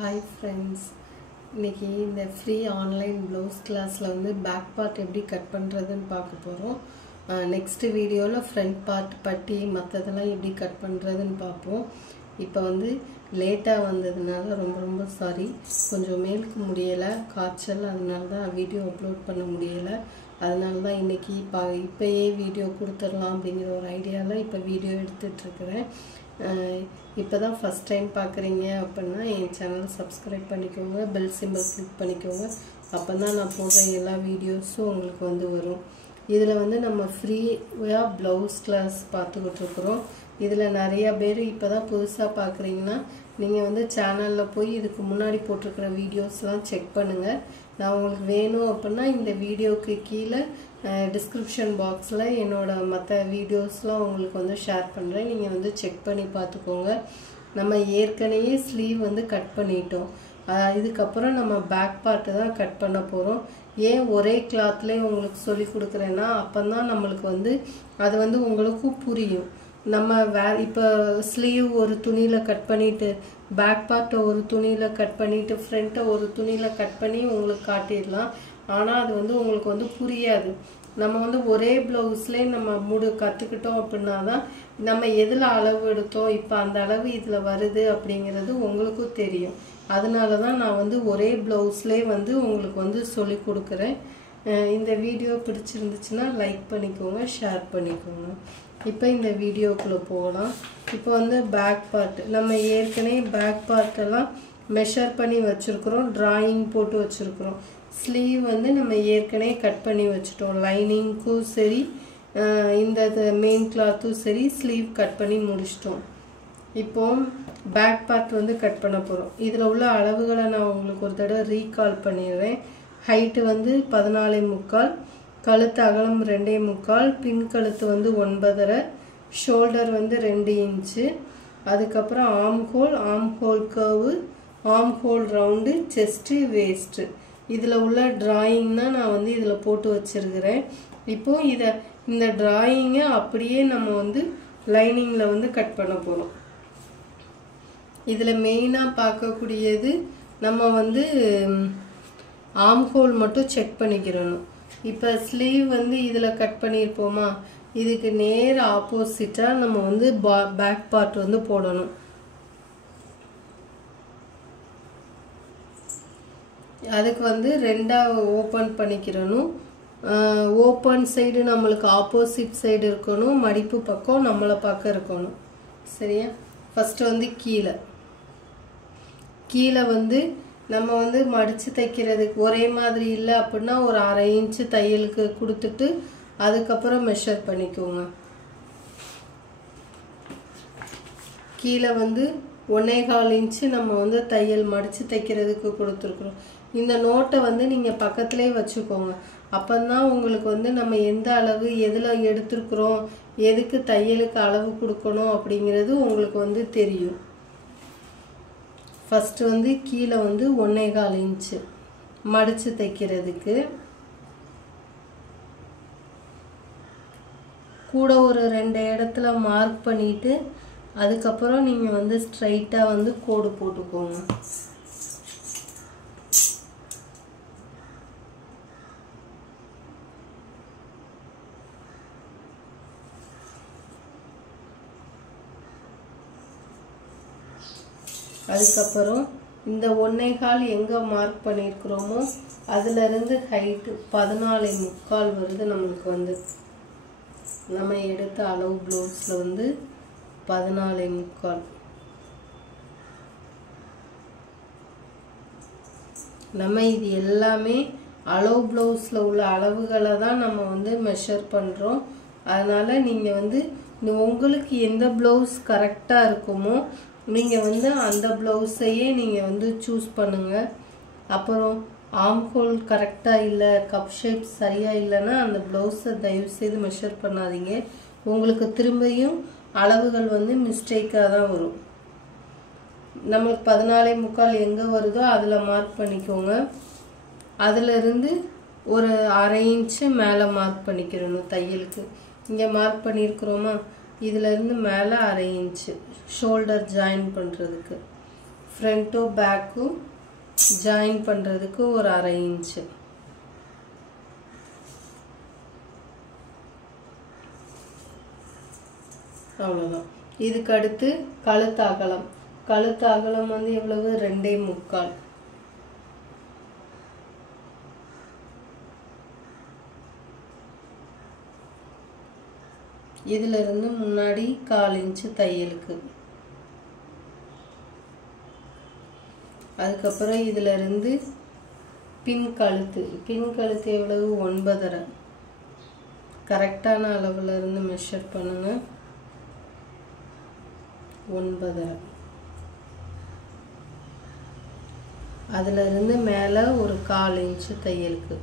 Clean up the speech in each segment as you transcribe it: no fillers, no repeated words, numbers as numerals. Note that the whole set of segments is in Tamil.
ஹாய் ஃப்ரெண்ட்ஸ், இன்றைக்கி இந்த ஃப்ரீ ஆன்லைன் ப்ளவுஸ் கிளாஸில் வந்து பேக் பார்ட் எப்படி கட் பண்ணுறதுன்னு பார்க்க போகிறோம். நெக்ஸ்ட்டு வீடியோவில் ஃப்ரண்ட் பார்ட் பட்டி மற்றதெல்லாம் எப்படி கட் பண்ணுறதுன்னு பார்ப்போம். இப்போ வந்து லேட்டாக வந்ததுனால ரொம்ப சாரி, கொஞ்சம் மேலுக்கு முடியலை, காய்ச்சல், அதனால தான் வீடியோ அப்லோட் பண்ண முடியலை. அதனால தான் இன்றைக்கி இப்போயே வீடியோ கொடுத்துடலாம் அப்படிங்கிற ஒரு ஐடியாவில் இப்போ வீடியோ எடுத்துகிட்ருக்கிறேன். இப்போ தான் ஃபஸ்ட் டைம் பார்க்குறீங்க அப்படின்னா என் சேனலை சப்ஸ்கிரைப் பண்ணிக்கோங்க, பெல் சிம்பிள் கிளிக் பண்ணிக்கோங்க. அப்போ தான் நான் போடுற எல்லா வீடியோஸும் உங்களுக்கு வந்து வரும். இதில் வந்து நம்ம ஃப்ரீயாக ப்ளவுஸ் கிளாஸ் பார்த்துக்கிட்டு இருக்கிறோம். இதில் நிறையா பேர் இப்போ தான் புதுசாக பார்க்குறீங்கன்னா நீங்கள் வந்து சேனலில் போய் இதுக்கு முன்னாடி போட்டிருக்கிற வீடியோஸ்லாம் செக் பண்ணுங்கள். நான் உங்களுக்கு வேணும் அப்படின்னா இந்த வீடியோவுக்கு கீழே டிஸ்கிரிப்ஷன் பாக்ஸில் என்னோடய மற்ற வீடியோஸ்லாம் உங்களுக்கு வந்து ஷேர் பண்ணுறேன். நீங்கள் வந்து செக் பண்ணி பார்த்துக்கோங்க. நம்ம ஏற்கனவே ஸ்லீவ் வந்து கட் பண்ணிட்டோம். இதுக்கப்புறம் நம்ம பேக் பார்ட்டு தான் கட் பண்ண போகிறோம். ஏன் ஒரே கிளாத்லேயே உங்களுக்கு சொல்லி கொடுக்குறேன்னா அப்போ தான் நம்மளுக்கு வந்து அது வந்து உங்களுக்கும் புரியும். நம்ம இப்போ ஸ்லீவ் ஒரு துணியில் கட் பண்ணிவிட்டு பேக் பார்ட்டை ஒரு துணியில் கட் பண்ணிவிட்டு ஃப்ரண்ட்டை ஒரு துணியில் கட் பண்ணி உங்களுக்கு காட்டிடலாம். ஆனால் அது வந்து உங்களுக்கு வந்து புரியாது. நம்ம வந்து ஒரே ப்ளவுஸ்லேயே நம்ம கற்றுக்கிட்டோம் அப்படின்னா தான் நம்ம எதில் அளவு எடுத்தோம், இப்போ அந்த அளவு இதில் வருது அப்படிங்கிறது உங்களுக்கும் தெரியும். அதனால தான் நான் வந்து ஒரே ப்ளவுஸ்லேயே வந்து உங்களுக்கு வந்து சொல்லி கொடுக்குறேன். இந்த வீடியோ பிடிச்சிருந்துச்சுன்னா லைக் பண்ணிக்கோங்க, ஷேர் பண்ணிக்கோங்க. இப்போ இந்த வீடியோக்குள்ளே போகலாம். இப்போ வந்து பேக் பார்ட் நம்ம ஏற்கனவே பேக் பார்ட்டெல்லாம் மெஷர் பண்ணி வச்சுருக்குறோம், டிராயிங் போட்டு வச்சுருக்குறோம். ஸ்லீவ் வந்து நம்ம ஏற்கனவே கட் பண்ணி வச்சுட்டோம். லைனிங்க்கும் சரி, இந்த மெயின் கிளாத்தும் சரி, ஸ்லீவ் கட் பண்ணி முடிச்சிட்டோம். இப்போ பேக் பார்ட் வந்து கட் பண்ண போகிறோம். இதில் உள்ள அளவுகளை நான் உங்களுக்கு ஒரு தடவை ரீகால் பண்ணிடுறேன். ஹைட்டு வந்து 14.25, கழுத்து அகலம் 2.25, பின் கழுத்து வந்து 9.5, ஷோல்டர் வந்து 2 இன்ச்சு, அதுக்கப்புறம் ஆம் ஹோல் கர்வு, ஆம் ஹோல் ரவுண்டு, செஸ்ட்டு, வேஸ்ட்டு. இதில் உள்ள டிராயிங் தான் நான் வந்து இதில் போட்டு வச்சுருக்கிறேன். இப்போது இந்த டிராயிங்கை அப்படியே நம்ம வந்து லைனிங்கில் வந்து கட் பண்ண போகிறோம். இதில் மெயினாக பார்க்கக்கூடியது நம்ம வந்து ஆம் ஹோல் மட்டும் செக் பண்ணிக்கிறணும். இப்போ ஸ்லீவ் வந்து இதில் கட் பண்ணியிருப்போமா, இதுக்கு நேர் ஆப்போசிட்டாக நம்ம வந்து பேக் பார்ட் வந்து போடணும். அதுக்கு வந்து ரெண்டாக ஓப்பன் பண்ணிக்கிறணும். ஓப்பன் சைடு நம்மளுக்கு ஆப்போசிட் சைடு இருக்கணும், மடிப்பு பக்கம் நம்மளை பக்கம் இருக்கணும். சரியா? ஃபஸ்ட்டு வந்து கீழே வந்து நம்ம வந்து மடித்து தைக்கிறதுக்கு ஒரே மாதிரி இல்லை அப்படின்னா ஒரு 1/2 இன்ச்சு தையலுக்கு கொடுத்துட்டு அதுக்கப்புறம் மெஷர் பண்ணிக்கோங்க. கீழே வந்து 1.25 இன்ச்சு நம்ம வந்து தையல் மடித்து தைக்கிறதுக்கு கொடுத்துருக்குறோம். இந்த நோட்டை வந்து நீங்கள் பக்கத்துலேயே வச்சுக்கோங்க. அப்போதான் உங்களுக்கு வந்து நம்ம எந்த அளவு எதில் எடுத்துருக்குறோம், எதுக்கு தையலுக்கு அளவு கொடுக்கணும் அப்படிங்கிறது உங்களுக்கு வந்து தெரியும். ஃபஸ்ட்டு வந்து கீழே வந்து 1.25 இன்ச்சு மடித்து தைக்கிறதுக்கு, கூட ஒரு 2 இடத்துல மார்க் பண்ணிவிட்டு அதுக்கப்புறம் நீங்கள் வந்து ஸ்ட்ரைட்டாக வந்து கோடு போட்டுக்கோங்க. அதுக்கப்புறம் இந்த 1.25 எங்கே மார்க் பண்ணியிருக்கிறோமோ அதிலிருந்து ஹைட்டு 14.25 வருது. நம்மளுக்கு வந்து நம்ம எடுத்த அளவு ப்ளவுஸில் வந்து 14.25. நம்ம இது எல்லாமே அளவு ப்ளவுஸில் உள்ள அளவுகளை தான் நம்ம வந்து மெஷர் பண்ணுறோம். அதனால் நீங்கள் வந்து உங்களுக்கு எந்த ப்ளவுஸ் கரெக்டாக இருக்குமோ நீங்கள் வந்து அந்த ப்ளவுஸையே நீங்கள் வந்து சூஸ் பண்ணுங்கள். அப்புறம் ஆம் ஹோல் கரெக்டாக இல்லை, கப் ஷேப் சரியாக இல்லைன்னா அந்த ப்ளவுஸை தயவுசெய்து மெஷர் பண்ணாதீங்க. உங்களுக்கு திரும்பியும் அளவுகள் வந்து மிஸ்டேக்காக தான் வரும். நம்மளுக்கு 14.25 எங்கே வருதோ அதில் மார்க் பண்ணிக்கோங்க. அதிலிருந்து ஒரு 1/2 இன்ச்சு மேலே மார்க் பண்ணிக்கிறணும் தையலுக்கு. இங்கே மார்க் பண்ணியிருக்கிறோமா, இதிலேருந்து மேலே 1/2 இன்ச்சு ஷோல்டர் ஜாயின் பண்ணுறதுக்கு. ஃப்ரண்ட்டும் பேக்கும் ஜாயின் பண்ணுறதுக்கு ஒரு 1/2 இன்ச்சு. அவ்வளோதான். இதுக்கு அடுத்து கழுத்து அகலம். கழுத்து அகலம் வந்து எவ்வளவு? 2.25. இதுல இருந்து முன்னாடி 1/4 இன்ச்சு தையலுக்கு. அதுக்கப்புறம் இதுல இருந்து பின் கழுத்து. பின் கழுத்து எவ்வளவு? 9.5. கரெக்டான அளவுல இருந்து மெஷர் பண்ணுங்க. 9.5. அதுல இருந்து மேல ஒரு 1/4 இன்ச்சு தையலுக்கு.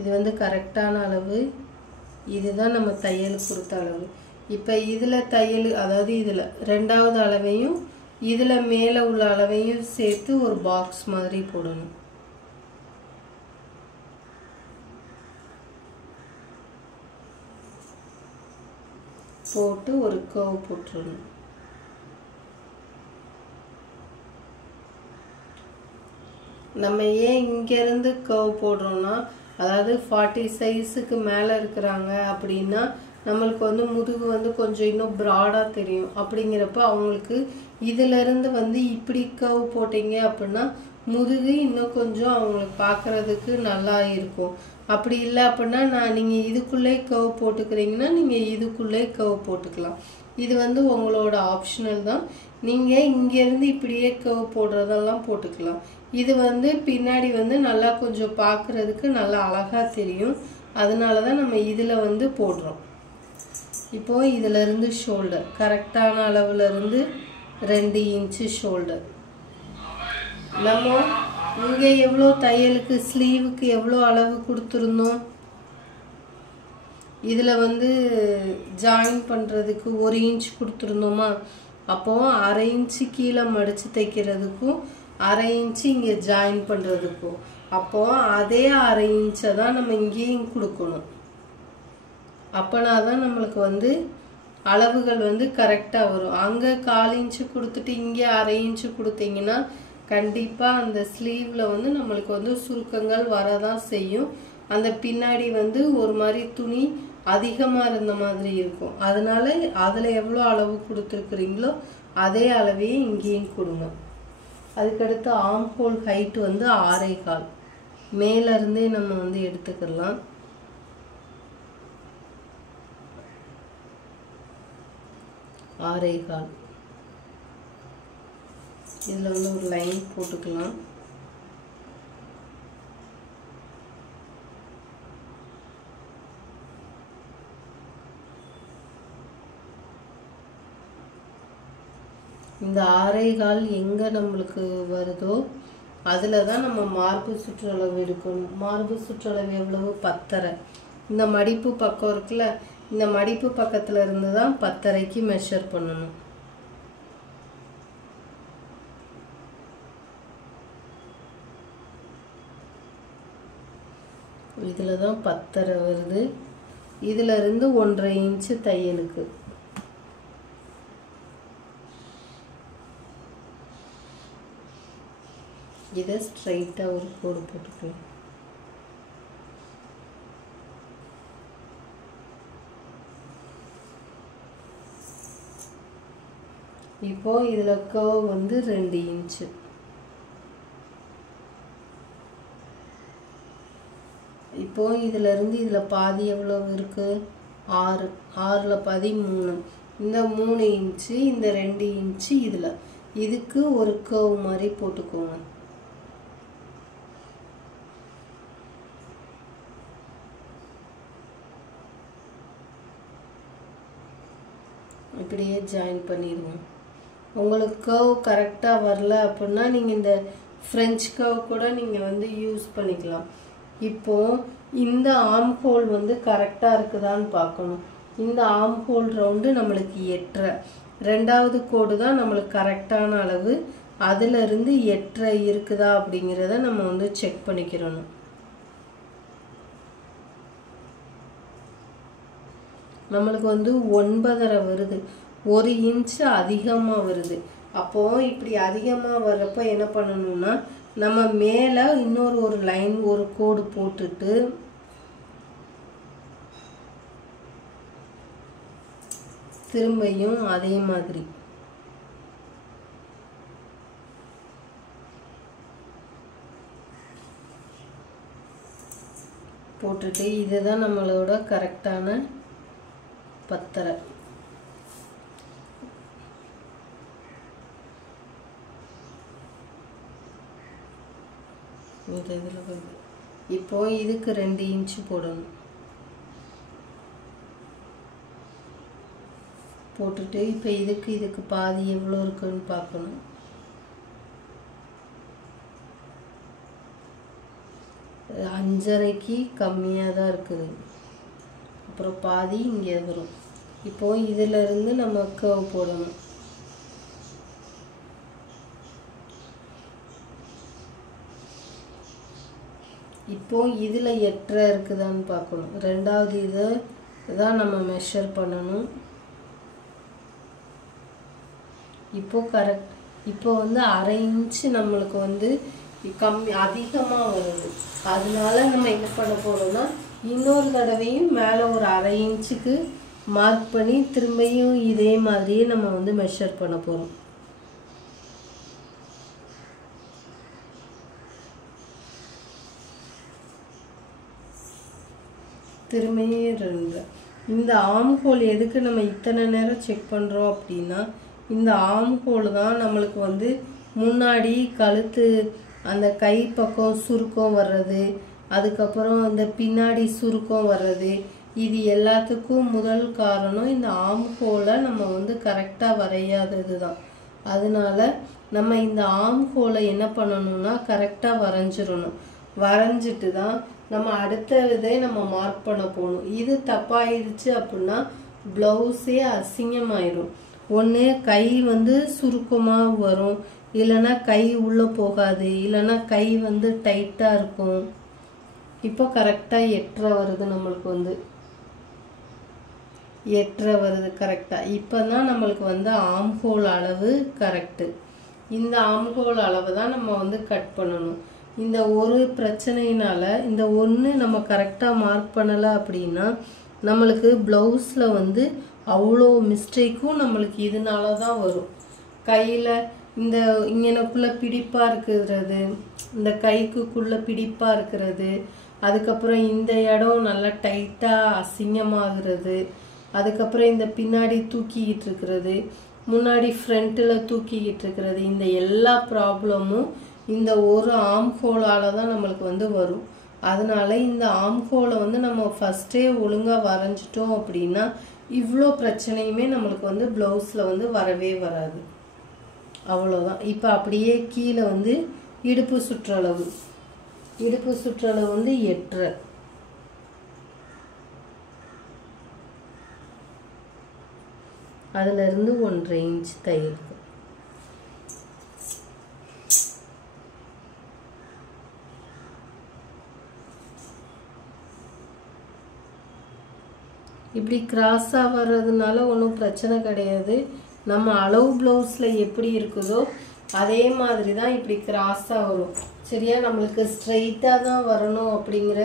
இது வந்து கரெக்டான அளவு. இதுதான் நம்ம தையல் கொடுத்த அளவு. இப்போ இதில் தையல், அதாவது இதில் 2வது அளவையும் இதில் மேலே உள்ள அளவையும் சேர்த்து ஒரு பாக்ஸ் மாதிரி போடணும். போட்டு ஒரு கர்வ் போட்டுறணும். நம்ம ஏன் இங்கேருந்து கர்வ் போடுறோம்னா, அதாவது 40 சைஸுக்கு மேலே இருக்கிறாங்க அப்படின்னா நம்மளுக்கு வந்து முதுகு வந்து கொஞ்சம் இன்னும் ப்ராடாக தெரியும். அப்படிங்கிறப்ப அவங்களுக்கு இதிலிருந்து வந்து இப்படி கர்வ் போட்டிங்க அப்படின்னா முதுகு இன்னும் கொஞ்சம் அவங்களுக்கு பார்க்குறதுக்கு நல்லா இருக்கும். அப்படி இல்லை அப்படின்னா நீங்கள் இதுக்குள்ளே கர்வ் போட்டுக்கிறீங்கன்னா நீங்கள் இதுக்குள்ளே கர்வ் போட்டுக்கலாம். இது வந்து உங்களோட ஆப்ஷனல் தான். நீங்கள் இங்கேருந்து இப்படியே கர்வ் போடுறதெல்லாம் போட்டுக்கலாம். இது வந்து பின்னாடி வந்து நல்லா கொஞ்சம் பார்க்குறதுக்கு நல்லா அழகாக தெரியும். அதனால தான் நம்ம இதில் வந்து போடுறோம். இப்போது இதிலிருந்து ஷோல்டர் கரெக்டான அளவுலேருந்து 2 இன்ச்சு ஷோல்டர். நம்ம இங்கே எவ்வளோ தையலுக்கு ஸ்லீவுக்கு எவ்வளோ அளவு கொடுத்துருந்தோம்? இதில் வந்து ஜாயின் பண்ணுறதுக்கு 1 இன்ச் கொடுத்துருந்தோமா? அப்போது 1/2 இன்ச்சு கீழே மடித்து தைக்கிறதுக்கும் 1/2 இன்ச்சு இங்கே ஜாயின் பண்ணுறதுக்கும், அப்போது அதே 1/2 இன்ச்சை தான் நம்ம இங்கேயும் கொடுக்கணும். அப்போனா தான் நம்மளுக்கு வந்து அளவுகள் வந்து கரெக்டாக வரும். அங்கே 1/4 இன்ச்சு கொடுத்துட்டு இங்கே 1/2 இன்ச்சு கொடுத்தீங்கன்னா கண்டிப்பாக அந்த ஸ்லீவில் வந்து நம்மளுக்கு வந்து சுருக்கங்கள் வரதான் செய்யும். அந்த பின்னாடி வந்து ஒரு மாதிரி துணி அதிகமாக இருந்த மாதிரி இருக்கும். அதனால அதில் எவ்வளோ அளவு கொடுத்துருக்குறீங்களோ அதே அளவையே இங்கேயும் கொடுங்க. அதுக்கடுத்து ஆர்ம் ஹோல் ஹைட் வந்து 6.25. மேலேருந்தே நம்ம வந்து எடுத்துக்கலாம். 6.25. இதில் வந்து ஒரு லைன் போட்டுக்கலாம். இந்த 6.25 எங்கே நம்மளுக்கு வருதோ அதில் தான் நம்ம மார்பு சுற்றளவு எடுக்கணும். மார்பு சுற்றளவு எவ்வளவு? 10.5. இந்த மடிப்பு பக்கம் இருக்குல்ல, இந்த மடிப்பு பக்கத்தில் இருந்து தான் 10.5க்கு மெஷர் பண்ணணும். இதில் தான் 10.5 வருது. இதில் இருந்து 1.5 இன்ச்சு தையலுக்கு. இதை ஸ்ட்ரைட்டாக ஒரு கோடு போட்டுக்கலாம். இப்போ இதில் கர்வ் வந்து 2 இன்ச்சு. இப்போ இதில் இருந்து இதில் பாதி எவ்வளவு இருக்கு? 6. 6ல் பாதி 3. இந்த 3 இன்ச்சு, இந்த 2 இன்ச்சு இதில், இதுக்கு ஒரு கர்வ் மாதிரி போட்டுக்கோங்க. இப்படியே ஜாயின் பண்ணிடுவோம். உங்களுக்கு கர்வ் கரெக்டாக வரல அப்படின்னா நீங்கள் இந்த ஃப்ரெஞ்ச் கர்வ் கூட நீங்கள் வந்து யூஸ் பண்ணிக்கலாம். இப்போது இந்த ஆர்ம் ஹோல் வந்து கரெக்டாக இருக்குதான்னு பார்க்கணும். இந்த ஆர்ம் ஹோல் ரவுண்டு நம்மளுக்கு 8.5. 2வது கோடு தான் நம்மளுக்கு கரெக்டான அளவு. அதிலிருந்து 8.5 இருக்குதா அப்படிங்கிறத நம்ம வந்து செக் பண்ணிக்கிறணும். நம்மளுக்கு வந்து 9.5 வருது, 1 இன்ச்சு அதிகமாக வருது. அப்போது இப்படி அதிகமாக வர்றப்போ என்ன பண்ணணும்னா நம்ம மேலே இன்னொரு ஒரு லைன் ஒரு கோடு போட்டுட்டு திரும்பியும் அதே மாதிரி போட்டுட்டு இதுதான் நம்மளோட கரெக்டான பத்தரை. இப்போ இதுக்கு 2 இன்ச்சு போடணும். போட்டுட்டு இப்போ இதுக்கு பாதி எவ்வளோ இருக்குன்னு பார்க்கணும். அஞ்சரைக்கு கம்மியாக தான் இருக்குது. அப்புறம் பாதி இங்கே வரும். இப்போ இதிலிருந்து நம்ம கர்வ் போடணும். இப்போ இதில் 8.5 இருக்குதான்னு பார்க்கணும். ரெண்டாவது இதை தான் நம்ம மெஷர் பண்ணணும். இப்போ கரெக்ட். இப்போ வந்து 1/2 இன்ச்சு நம்மளுக்கு வந்து கம்மி அதிகமாக வருது. அதனால நம்ம என்ன பண்ண போகிறோம்னா இன்னொரு தடவையும் மேலே ஒரு 1/2 இன்ச்சுக்கு மார்க் பண்ணி திரும்பியும் இதே மாதிரியே நம்ம வந்து மெஷர் பண்ண போகிறோம். திரும்பியும் 2. இந்த ஆம் ஹோல் எதுக்கு நம்ம இத்தனை நேரம் செக் பண்ணுறோம் அப்படின்னா இந்த ஆம் ஹோல் தான் நம்மளுக்கு வந்து முன்னாடி கழுத்து அந்த கை பக்கம் சுருக்கம் வர்றது, அதுக்கப்புறம் இந்த பின்னாடி சுருக்கம் வர்றது, இது எல்லாத்துக்கும் முதல் காரணம் இந்த ஆம் ஹோலை நம்ம வந்து கரெக்டாக வரையாதது தான். அதனால நம்ம இந்த ஆம் ஹோலை என்ன பண்ணணும்னா கரெக்டாக வரைஞ்சிடணும். வரைஞ்சிட்டு தான் நம்ம அடுத்த இதை நம்ம மார்க் பண்ண போகணும். இது தப்பாயிருச்சு அப்படின்னா ப்ளவுஸே அசிங்கமாயிடும். ஒன்று கை வந்து சுருக்கமாக வரும், இல்லைன்னா கை உள்ளே போகாது, இல்லைன்னா கை வந்து டைட்டாக இருக்கும். இப்போ கரெக்டாக 8.5 வருது. நம்மளுக்கு வந்து 8.5 வருது கரெக்டாக. இப்போ தான் நம்மளுக்கு வந்து ஆம் ஹோல் அளவு கரெக்டு. இந்த ஆம் ஹோல் அளவு தான் நம்ம வந்து கட் பண்ணணும். இந்த ஒரு பிரச்சனையினால இந்த ஒன்று நம்ம கரெக்டாக மார்க் பண்ணலை அப்படின்னா நம்மளுக்கு ப்ளவுஸில் வந்து அவ்வளோ மிஸ்டேக்கும் நம்மளுக்கு இதனால தான் வரும். கையில் இந்த இங்கனக்குள்ளே பிடிப்பாக இருக்கிறது, இந்த கைக்குள்ளே பிடிப்பாக இருக்கிறது, அதுக்கப்புறம் இந்த இடம் நல்லா டைட்டாக அசிங்கமாகிறது, அதுக்கப்புறம் இந்த பின்னாடி தூக்கிக்கிட்டு இருக்கிறது, முன்னாடி ஃப்ரண்ட்டில் தூக்கிக்கிட்டு இருக்கிறது, இந்த எல்லா ப்ராப்ளமும் இந்த ஒரு ஆம் ஹோலால் தான் நம்மளுக்கு வந்து வரும். அதனால இந்த ஆம் ஹோலை வந்து நம்ம ஃபஸ்ட்டே ஒழுங்காக வரைஞ்சிட்டோம் அப்படின்னா இவ்வளோ பிரச்சனையுமே நம்மளுக்கு வந்து ப்ளவுஸில் வந்து வரவே வராது. அவ்வளோதான். இப்போ அப்படியே கீழே வந்து இடுப்பு சுற்றளவு வந்து 8.5. அதிலிருந்து 1.5 இன்ச் தையல். இப்படி கிராஸாக வர்றதுனால ஒன்றும் பிரச்சனை கிடையாது. நம்ம அளவு ப்ளவுஸில் எப்படி இருக்குதோ அதே மாதிரி தான் இப்படி கிராஸாக வரும். சரியா? நம்மளுக்கு ஸ்ட்ரெயிட்டாக தான் வரணும் அப்படிங்கிற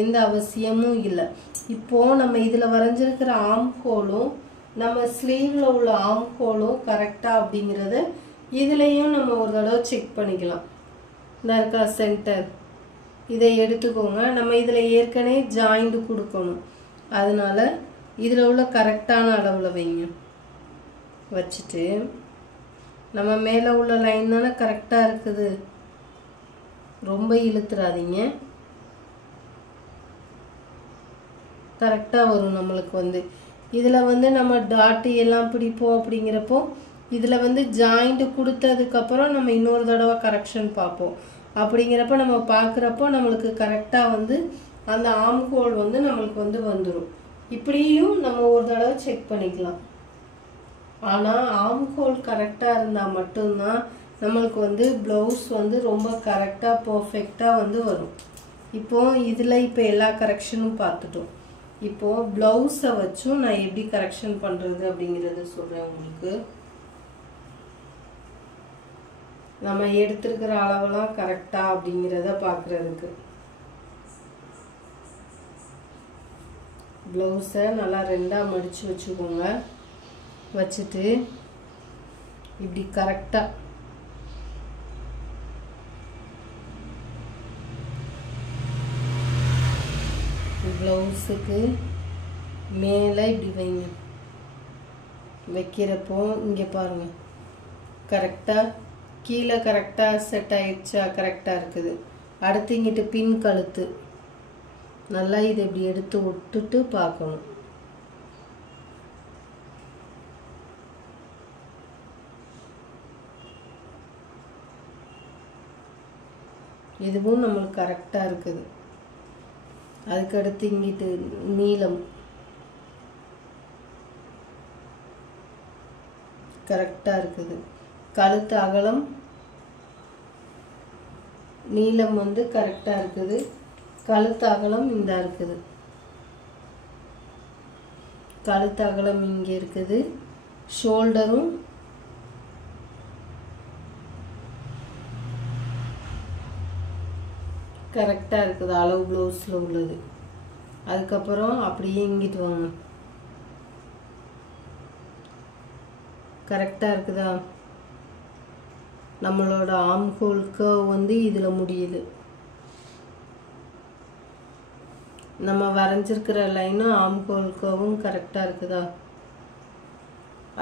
எந்த அவசியமும் இல்லை. இப்போது நம்ம இதில் வரைஞ்சிருக்கிற ஆம் ஹோலும் நம்ம ஸ்லீவில் உள்ள ஆம் ஹோலும் கரெக்டாக அப்படிங்கிறத இதுலேயும் நம்ம ஒரு தடவை செக் பண்ணிக்கலாம். இந்த இருக்கா சென்டர், இதை எடுத்துக்கோங்க. நம்ம இதில் ஏற்கனவே ஜாயிண்ட் கொடுக்கணும். அதனால இதில் உள்ள கரெக்டான அளவில் வைங்க. வச்சுட்டு நம்ம மேலே உள்ள லைன் தானே கரெக்டாக இருக்குது, ரொம்ப இழுத்துறாதீங்க. கரெக்டாக வரும் நம்மளுக்கு வந்து. இதில் வந்து நம்ம டாட்டு எல்லாம் பிடிப்போம் அப்படிங்கிறப்போ இதில் வந்து ஜாயிண்ட் கொடுத்ததுக்கப்புறம் நம்ம இன்னொரு தடவை கரெக்ஷன் பார்ப்போம். அப்படிங்கிறப்ப நம்ம பார்க்குறப்போ நம்மளுக்கு கரெக்டாக வந்து அந்த ஆம் ஹோல் வந்து நம்மளுக்கு வந்து வந்துடும். இப்படியும் நம்ம ஒரு தடவை செக் பண்ணிக்கலாம். ஆனால் ஆம் ஹோல் கரெக்டாக இருந்தால் மட்டும்தான் நம்மளுக்கு வந்து ப்ளவுஸ் வந்து ரொம்ப கரெக்டாக பர்ஃபெக்டாக வந்து வரும். இப்போது இதில் இப்போ எல்லா கரெக்ஷனும் பார்த்துட்டோம். இப்போ ப்ளவுஸை வச்சும் நான் எப்படி கரெக்ஷன் பண்ணுறது அப்படிங்கிறத சொல்கிறேன் உங்களுக்கு. நம்ம எடுத்துருக்கிற அளவெல்லாம் கரெக்டாக அப்படிங்கிறத பார்க்குறதுக்கு ப்ளவுஸை நல்லா ரெண்டாக மடித்து வச்சுக்கோங்க. வச்சுட்டு இப்படி கரெக்டாக ப்ளவுஸுக்கு மேலே இப்படி வைங்க. வைக்கிறப்போ இங்கே பாருங்கள், கரெக்டாக கீழே கரெக்டாக செட் ஆயிடுச்சா, கரெக்டாக இருக்குது. அடுத்து இங்கிட்டு பின் கழுத்து நல்லா இதை இப்படி எடுத்து விட்டுட்டு பார்க்கணும். இதுவும் நம்மளுக்கு கரெக்டாக இருக்குது. அதுக்கடுத்து இங்கிட்டு நீளம் கரெக்டாக இருக்குது. கழுத்து அகலம் நீளம் வந்து கரெக்டாக இருக்குது. கழுத்து அகலம் இந்த இருக்குது. கழுத்து அகலம் இங்கே இருக்குது. ஷோல்டரும் கரெக்டாக இருக்குது, அளவு ப்ளவுஸில் உள்ளது. அதுக்கப்புறம் அப்படியே இங்கிட்டு வாங்க. கரெக்டாக இருக்குதா? நம்மளோட ஆர்ம் ஹோல் கர்வ் வந்து இதில் முடியுது. நம்ம வரைஞ்சிருக்கிற லைனும் ஆர்ம் ஹோல் கர்வும் கரெக்டாக இருக்குதா?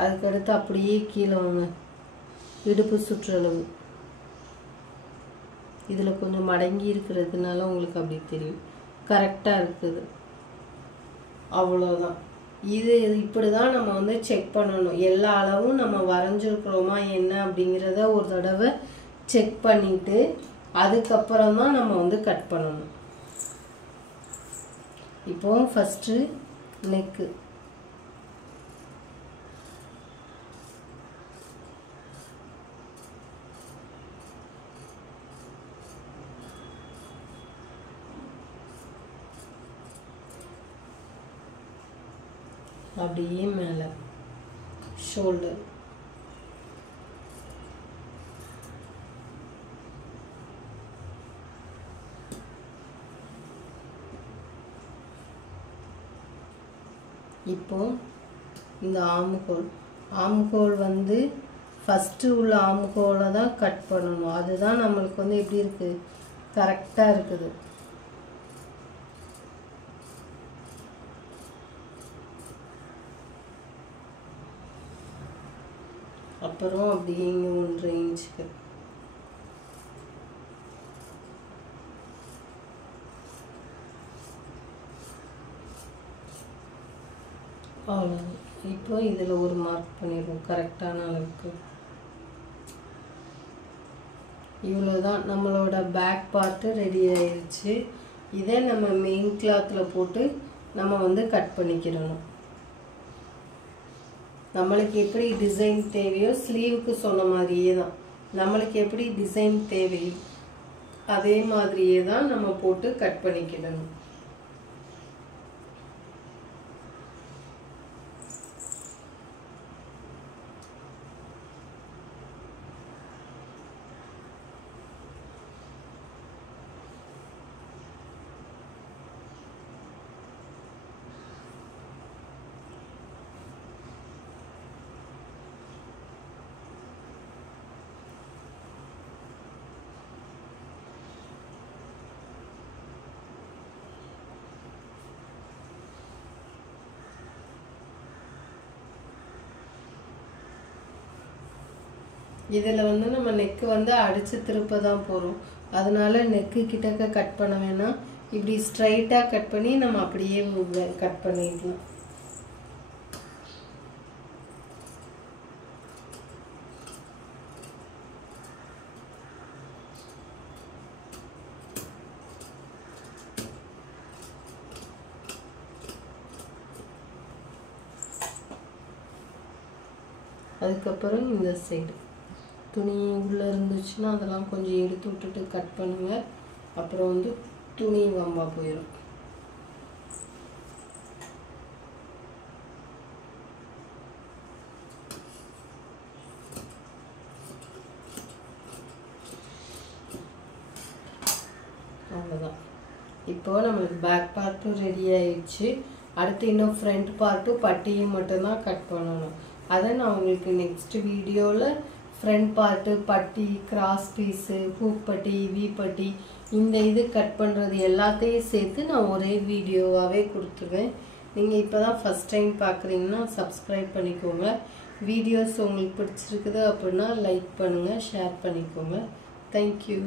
அதுக்கடுத்து அப்படியே கீழே வாங்க. இடுப்பு சுற்றளவு இதில் கொஞ்சம் மடங்கி இருக்கிறதுனால உங்களுக்கு அப்படி தெரியும். கரெக்டாக இருக்குது. அவ்வளோதான். இது இப்படி தான் நம்ம வந்து செக் பண்ணணும். எல்லா அளவும் நம்ம வரைஞ்சிருக்கிறோமா என்ன அப்படிங்கிறத ஒரு தடவை செக் பண்ணிவிட்டு அதுக்கப்புறம் தான் நம்ம வந்து கட் பண்ணணும். இப்போ ஃபஸ்ட்டு நெக்கு அப்படியே மேலே ஷோல்டர் இப்போ இந்த ஆம்கோல் வந்து ஃபஸ்ட்டு உள்ள ஆம்கோலை தான் கட் பண்ணணும். அதுதான் நம்மளுக்கு வந்து எப்படி இருக்குது, கரெக்டாக இருக்குது. அப்புறம் அப்படியே இங்கே 1.5 இன்ச்சுக்கு அவ்வளோதான். இப்போ இதில் ஒரு மார்க் பண்ணிடுவோம் கரெக்டான அளவுக்கு. இவ்வளோதான், நம்மளோட பேக் பார்ட்டு ரெடி ஆயிடுச்சு. இதை நம்ம மெயின் கிளாத்தில் போட்டு நம்ம வந்து கட் பண்ணிக்கிடணும். நம்மளுக்கு எப்படி டிசைன் தேவையோ, ஸ்லீவுக்கு சொன்ன மாதிரியே தான் நம்மளுக்கு எப்படி டிசைன் தேவையோ அதே மாதிரியே தான் நம்ம போட்டு கட் பண்ணிக்கிடணும். இதில் வந்து நம்ம நெக்கு வந்து அடித்து திருப்ப தான் போகிறோம். அதனால நெக்கு கிட்டக்க கட் பண்ண வேணாம். இப்படி ஸ்ட்ரைட்டாக கட் பண்ணி நம்ம அப்படியே கட் பண்ணிடலாம். அதுக்கப்புறம் இந்த சைடு துணி உள்ளே இருந்துச்சுன்னா அதெல்லாம் கொஞ்சம் எடுத்து விட்டுட்டு கட் பண்ணுங்கள். அப்புறம் வந்து துணி வம்பா போயிடும். அவ்வளோதான். இப்போது நம்மளுக்கு பேக் பார்ட்டும் ரெடி ஆயிடுச்சு. அடுத்து இன்னும் ஃப்ரண்ட் பார்ட்டும் பட்டியும் மட்டும்தான் கட் பண்ணணும். அதை நான் உங்களுக்கு நெக்ஸ்ட் வீடியோவில் ஃப்ரண்ட் பார்ட்டு, பட்டி, கிராஸ் பீஸு, ஹூக் பட்டி, வி பட்டி, இந்த இது கட் பண்ணுறது எல்லாத்தையும் சேர்த்து நான் ஒரே வீடியோவாகவே கொடுத்துருவேன். நீங்கள் இப்போ தான் ஃபஸ்ட் டைம் பார்க்குறீங்கன்னா சப்ஸ்கிரைப் பண்ணிக்கோங்க. வீடியோஸ் உங்களுக்கு பிடிச்சிருக்குது அப்படின்னா லைக் பண்ணுங்கள், ஷேர் பண்ணிக்கோங்க. தேங்க்யூ.